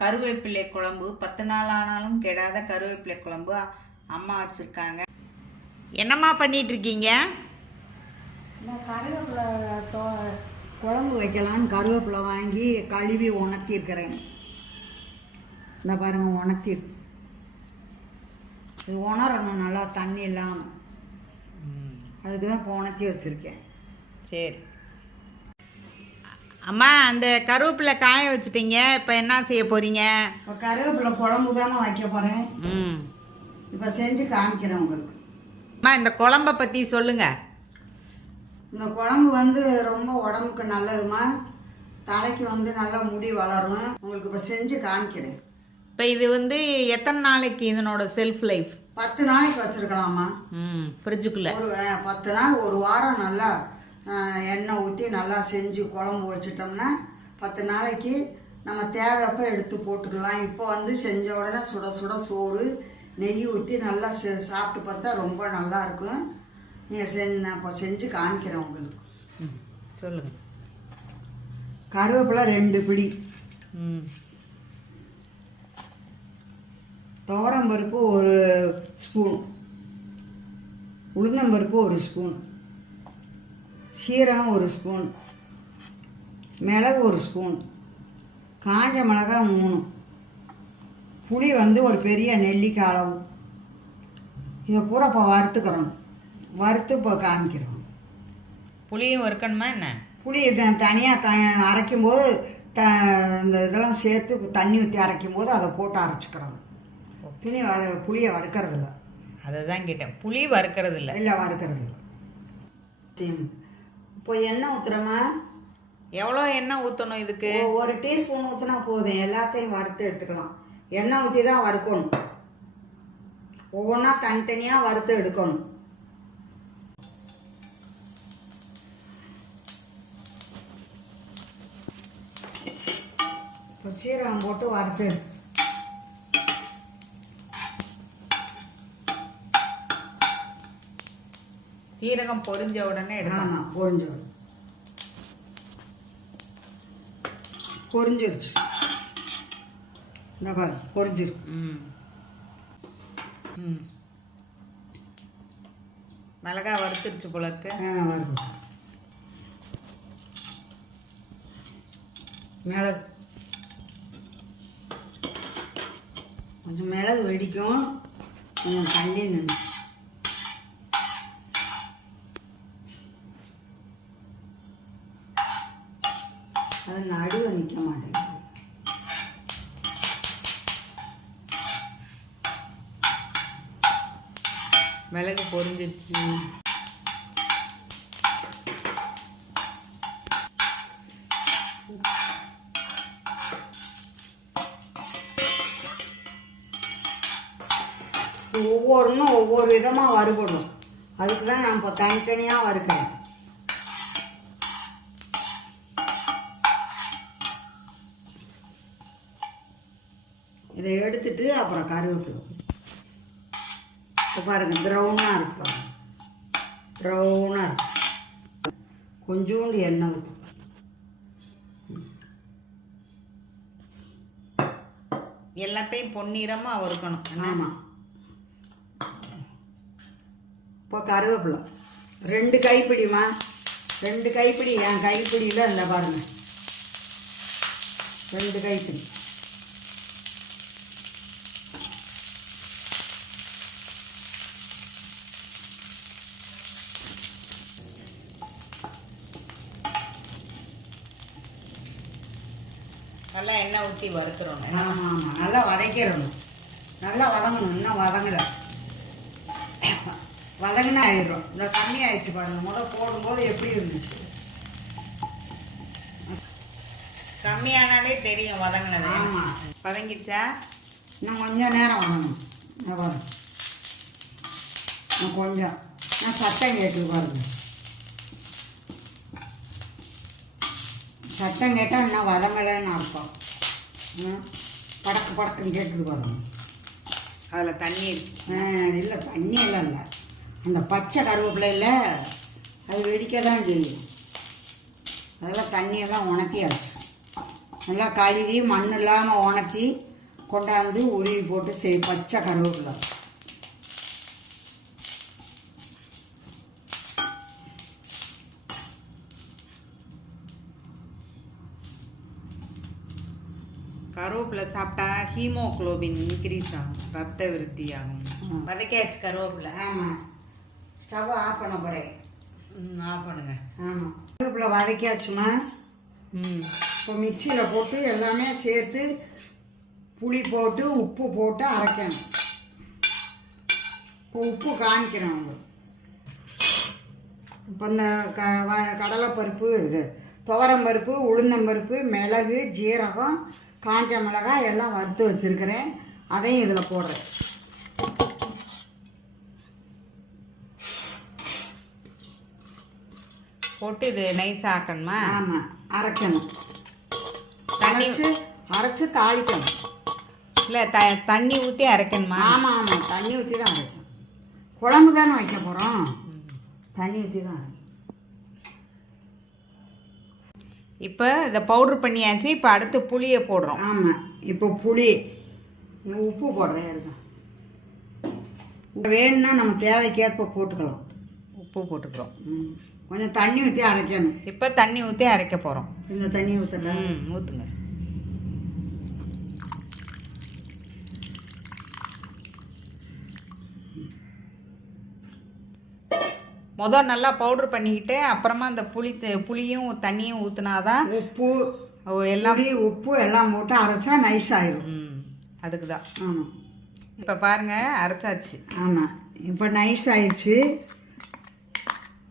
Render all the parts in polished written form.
கருவேப்பிலை குழம்பு 10 நாள் ஆனாலும் கெடாத கருவேப்பிலை குழம்பு அம்மா வச்சுருக்காங்க. என்னம்மா பண்ணிட்டு இருக்கீங்க? இந்த கருவேப்பிலை குழம்பு வைக்கலான்னு கருவேப்பிலை வாங்கி கழுவி உணர்த்திருக்கிறேன். இந்த பாருங்கள், உணர்த்திருக்கு. இது உணரணும் நல்லா, தண்ணி இல்லாமல். அதுக்கு தான் இப்போ உணர்த்தி வச்சுருக்கேன். சரி அம்மா, அந்த கருவேப்பிலை காய வச்சுட்டீங்க, இப்போ என்ன செய்ய போகிறீங்க? இப்போ கருவேப்பிலை குழம்பு தானே வைக்க போகிறேன். இப்போ செஞ்சு காமிக்கிறேன் உங்களுக்கு. அம்மா, இந்த குழம்பை பற்றி சொல்லுங்கள். இந்த குழம்பு வந்து ரொம்ப உடம்புக்கு நல்லதுமா. தலைக்கு வந்து நல்லா முடி வளரும். உங்களுக்கு இப்போ செஞ்சு காமிக்கிறேன். இப்போ இது வந்து எத்தனை நாளைக்கு இதனோட செல்ஃப் லைஃப்? 10 நாளைக்கு வச்சுருக்கலாமா ஃப்ரிட்ஜுக்குள்ளே. ஒரு 10 நாள், ஒரு வாரம் நல்லா எண்ணெய் ஊற்றி நல்லா செஞ்சு குழம்பு வச்சிட்டோம்னா 10 நாளைக்கு நம்ம தேவையப்போ எடுத்து போட்டுக்கலாம். இப்போ வந்து செஞ்ச உடனே சுட சுட சோறு நெய் ஊற்றி நல்லா சாப்பிட்டு பார்த்தா ரொம்ப நல்லாயிருக்கும். நீங்கள் நான் இப்போ செஞ்சு காமிக்கிறேன் உங்களுக்கு. சொல்லுங்கள். கருவேப்பிலை 2 பிடி, துவரம்பருப்பு 1 ஸ்பூன், உளுந்தம்பருப்பு 1 ஸ்பூன், சீரகம் 1 ஸ்பூன், மிளகு 1 ஸ்பூன், காஞ்ச மிளகாய் 3, புளி வந்து ஒரு பெரிய நெல்லிக்காய் அளவு. இதை பூரா இப்போ வறுத்துக்கிறோம். வறுத்து இப்போ காமிக்கிறோம். புளியும் வறுக்கணுமா என்ன? புளி தனியாக அரைக்கும்போது இந்த இதெல்லாம் சேர்த்து தண்ணி ஊற்றி அரைக்கும்போது அதை போட்டு அரைச்சிக்கிறோம். புளியை வறுக்கிறது இல்லை. அதை தான் கேட்டேன். புளி வறுக்கிறது இல்லை? இல்லை, வறுக்கிறது இல்லை. இப்போ எண்ணெய் ஊற்றுறோமா? எவ்வளோ எண்ணெய் ஊற்றணும் இதுக்கு? 1 டீஸ்பூன் ஊற்றினா போதும். எல்லாத்தையும் வறுத்து எடுத்துக்கலாம். எண்ணெய் ஊற்றி தான் வறுக்கணும். ஒவ்வொன்றா தனித்தனியாக வறுத்து எடுக்கணும். இப்போ சீரகம் போட்டு வறுத்து எடுத்து சீரகம் பொரிஞ்ச உடனே எடுக்கணும். ஆமாம், பொரிஞ்ச உடனே. பொரிஞ்சிருச்சு. இந்த பாரு, பொரிஞ்சிருக்கு. மிளகாய் வறுத்துருச்சு போல இருக்கு. வறுக்கும். மிளகு கொஞ்சம் மிளகு வெடிக்கும். கொஞ்சம் தண்ணி நின்று அது நடுவில் நிற்க மாட்டேங்குது. மிளகு பொரிஞ்சிருச்சு. ஒவ்வொன்றும் ஒவ்வொரு விதமாக வறுபடும். அதுக்கு தான் நான் இப்போ தனித்தனியாக வறுக்கிறேன். இதை எடுத்துட்டு அப்புறம் கருவேப்பிலை. இப்போ பாருங்கள், ப்ரௌனாக இருக்கு. பாருங்கள், ப்ரௌனாக இருக்கு. கொஞ்சோண்டு எண்ணெய் ஊற்று. எல்லாத்தையும் பொன்னிறமாக வறுக்கணும். ஆமாம். இப்போ கருவேப்பிலை 2 கைப்பிடிமா. 2 கைப்பிடி. என் கைப்பிடியில் இந்த பாருங்கள், 2 கைப்பிடி. நல்லா எண்ணெய் ஊற்றி வறுக்கிறோம். ஆமாம் ஆமாம், நல்லா வதக்கிடணும். நல்லா வதங்கணும். இன்னும் வதங்கலை. வதங்கினா ஆயிடும். இந்த கம்மி ஆயிடுச்சு பாருங்கள். முதல் போடும்போது எப்படி இருந்துச்சு? கம்மியானாலே தெரியும் வதங்கினது. ஆமாம். வதங்கிடுச்சா? இன்னும் கொஞ்சம் நேரம் வதங்கணும். பாருங்க, இன்னும் கொஞ்சம். நான் சத்தம் கேட்குது பாருங்க. சத்தம் கேட்டால் இன்னும் வதங்கலைன்னு அர்த்தம். படக்கு படக்குன்னு கேட்குது பாருங்க. அதில் தண்ணி இல்லை, தண்ணி எல்லாம் இல்லை. அந்த பச்சை கருவேப்பிலையில் அது வெடிக்க தான் செய்யும். அதெல்லாம் தண்ணியெல்லாம் உணர்த்தியாச்சு. நல்லா கழுவி மண் இல்லாமல் உணக்கி கொண்டாந்து உருவி போட்டு பச்சை கருவேப்பிலை. கருவேப்பிலை சாப்பிட்டா ஹீமோகுளோபின் இன்க்ரீஸ் ஆகும், ரத்த விருத்தி ஆகும். வதக்கியாச்சு கருவேப்பிலை. ஆமாம், ஸ்டவ் ஆஃப் பண்ண போகிறேன். ஆஃப் பண்ணுங்க. ஆமாம், கருவேப்பிலை வதக்கியாச்சுமா. இப்போ மிக்சியில் போட்டு எல்லாமே சேர்த்து புளி போட்டு உப்பு போட்டு அரைக்கணும். இப்போ உப்பு காமிக்கிறேன் உங்களுக்கு. இப்போ இந்த கடலைப்பருப்பு, இது துவரம்பருப்பு, உளுந்தம்பருப்பு, மிளகு, ஜீரகம், காஞ்ச மிளகாய் எல்லாம் வறுத்து வச்சுருக்கிறேன். அதையும் இதில் போடுறேன். போட்டு இது நைஸ் ஆக்கணுமா? ஆமாம், அரைக்கணும். அரைச்சி தாளிக்கணும். இல்லை தண்ணி ஊற்றி அரைக்கணுமா? ஆமாம் ஆமாம், தண்ணி ஊற்றி தான் அரைக்கணும். குழம்பு தானே வைக்க போகிறோம், தண்ணி ஊற்றி தான் அரைக்கணும். இப்போ இதை பவுட்ரு பண்ணியாச்சு. இப்போ அடுத்து புளியை போடுறோம். ஆமாம், இப்போ புளி உப்பு போடுறேன். இருக்கா வேணும்னா நம்ம தேவைக்கேற்ப போட்டுக்கலாம். உப்பு போட்டுக்கிறோம். கொஞ்சம் தண்ணி ஊற்றி அரைக்கணும். இப்போ தண்ணி ஊற்றி அரைக்க போகிறோம். இந்த தண்ணி ஊற்றலாம். ஊற்றுங்க. முதல் நல்லா பவுட்ரு பண்ணிக்கிட்டு அப்புறமா அந்த புளியும் தண்ணியும் ஊற்றினாதான் உப்பு எல்லாம் உப்பு எல்லாம் போட்டு அரைச்சா நைஸ் ஆயிடும். அதுக்கு தான். ஆமாம், இப்போ பாருங்கள் அரைச்சாச்சு. ஆமாம், இப்போ நைஸ் ஆயிடுச்சு.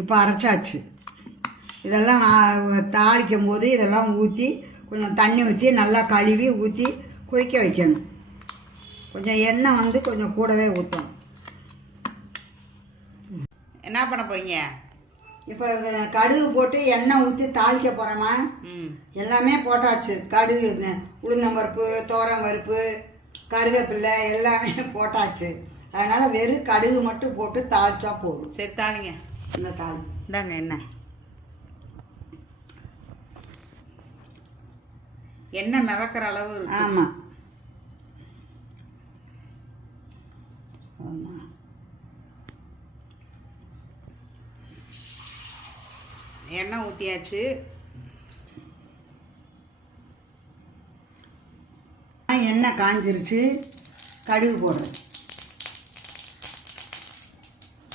இப்போ அரைச்சாச்சு. இதெல்லாம் தாளிக்கும் போது இதெல்லாம் ஊற்றி கொஞ்சம் தண்ணி ஊற்றி நல்லா கழுவி ஊற்றி கொதிக்க வைக்கணும். கொஞ்சம் எண்ணெய் வந்து கொஞ்சம் கூடவே ஊற்றணும். என்ன பண்ண போகிறீங்க? இப்போ கடுகு போட்டு எண்ணெய் ஊற்றி தாளிக்க போகிறோமா? எல்லாமே போட்டாச்சு. கடுகு, உளுந்தம்பருப்பு, துவரம்பருப்பு, கருவேப்பிலை எல்லாமே போட்டாச்சு. அதனால் வெறும் கடுகு மட்டும் போட்டு தாளிச்சா போதும். சரி, தாளிங்க. இந்த தாளி இந்தாங்க. எண்ணெய் மிதக்கிற அளவு இருக்கு. ஆமாம் ஆமாம், எண்ணெய் ஊற்றியாச்சு. எண்ணெய் காஞ்சிருச்சு. கடுகு போடுறேன்.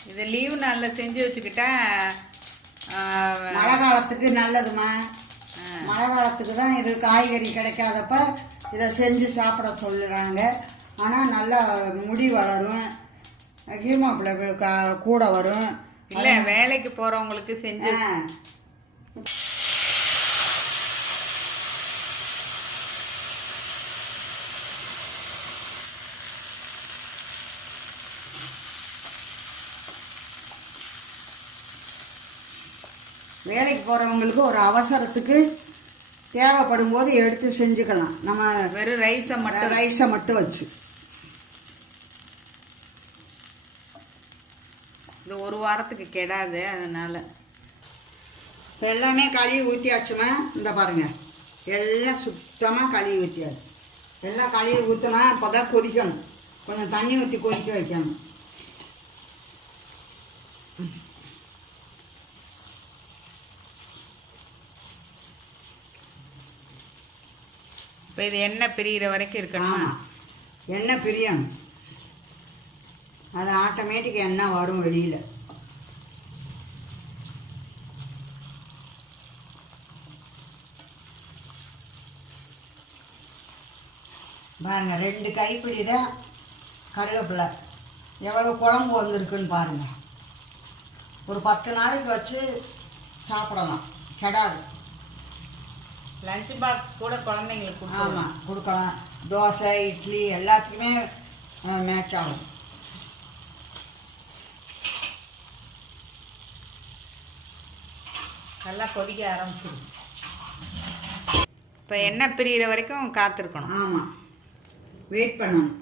இது லீவு நாளில் செஞ்சு வச்சுக்கிட்டா மழை காலத்துக்கு நல்லதுமா. மழை காலத்துக்கு தான் இது காய்கறி கிடைக்காதப்ப இதை செஞ்சு சாப்பிட சொல்லுறாங்க. ஆனால் நல்லா முடி வளரும், ஹீமோகுளோபின் கூட வரும். இல்லை, வேலைக்கு போகிறவங்களுக்கு செஞ்சு. வேலைக்கு போகிறவங்களுக்கு ஒரு அவசரத்துக்கு தேவைப்படும் போது எடுத்து செஞ்சுக்கலாம். நம்ம வெறும் ரைஸை மட்டும் வச்சு இது ஒரு வாரத்துக்கு கெடாது. அதனால் இப்போ எல்லாமே கழுவி ஊற்றியாச்சுமா. இந்த பாருங்கள், எல்லாம் சுத்தமாக கழுவி ஊற்றியாச்சு. எல்லாம் கழுவி ஊற்றினா இப்போ தான் கொதிக்கணும். கொஞ்சம் தண்ணி ஊற்றி கொதிக்க வைக்கணும். இப்போ இது எண்ணெய் பிரிகிற வரைக்கும் இருக்கணும். ஆமாம், எண்ணெய் பிரியணும். அது ஆட்டோமேட்டிக் எண்ணெய் வரும் வெளியில். பாருங்கள், 2 கைப்பிடி தான் கருவேப்பிலை. எவ்வளோ குழம்பு வந்திருக்குன்னு பாருங்கள். ஒரு 10 நாளைக்கு வச்சு சாப்பிடலாம், கெடாது. லஞ்ச் பாக்ஸ் கூட குழந்தைங்களுக்கு கொடுக்கலாம். ஆமாம், கொடுக்கலாம். தோசை, இட்லி எல்லாத்துக்குமே மேட்ச் ஆகும். நல்லா கொதிக்க ஆரம்பிச்சிருச்சு. இப்போ எண்ணெய் பிரிகிற வரைக்கும் காத்திருக்கணும். ஆமாம், வெயிட் பண்ணணும்.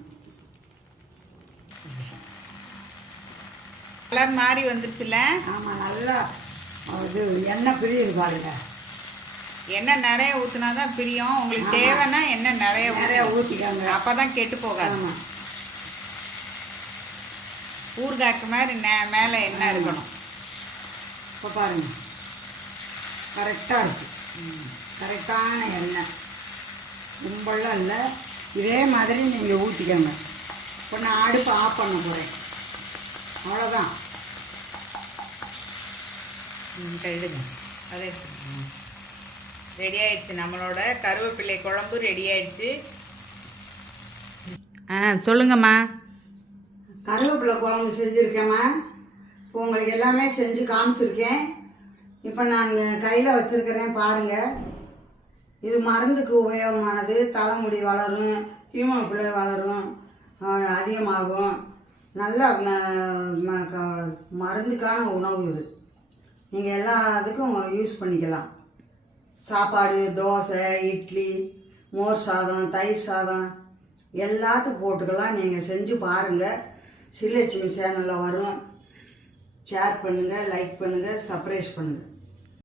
கலர் மாறி வந்துருச்சுல்ல? ஆமாம், நல்லா இது எண்ணெய் பிரியுது பாருங்க. எண்ணெய் நிறைய ஊற்றினா தான் பிரியம். உங்களுக்கு தேவைன்னா எண்ணெய் நிறைய ஊற்றிக்கோங்க. அப்போ தான் கெட்டு போகாது. ஆமாம். ஊறுகாய்க்கு மாதிரி மேலே எண்ணெய் இருக்கணும். இப்போ பாருங்கள், கரெக்டாக இருக்குது. கரெக்டான எண்ணெய், ரொம்பலாம் இல்லை. இதே மாதிரி நீங்கள் ஊற்றிக்கோங்க. இப்போ நான் அடுப்பு ஆஃப் பண்ண போகிறேன். அவ்வளோதான். எடுங்க. அதே ரெடி ஆயிடுச்சு. நம்மளோட கருவேப்பிள்ளை குழம்பு ரெடி ஆயிடுச்சு. சொல்லுங்கம்மா. கருவேப்பிலை குழம்பு செஞ்சுருக்கேம்மா. இப்போ உங்களுக்கு எல்லாமே செஞ்சு காமிச்சிருக்கேன். இப்போ நான் கையில் வச்சுருக்கிறேன் பாருங்கள். இது மருந்துக்கு உபயோகமானது. தலைமுடி வளரும், ஹீமோகுளோபின் வளரும், அதிகமாகும். நல்ல மருந்துக்கான உணவு இது. நீங்கள் எல்லாத்துக்கும் யூஸ் பண்ணிக்கலாம். சாப்பாடு, தோசை, இட்லி, மோர் சாதம், தயிர் சாதம் எல்லாத்துக்கும் போட்டுக்கலாம். நீங்கள் செஞ்சு பாருங்கள். ஸ்ரீலட்சுமி சேனலில் வரும். ஷேர் பண்ணுங்கள், லைக் பண்ணுங்கள், சப்ஸ்கிரைப் பண்ணுங்கள்.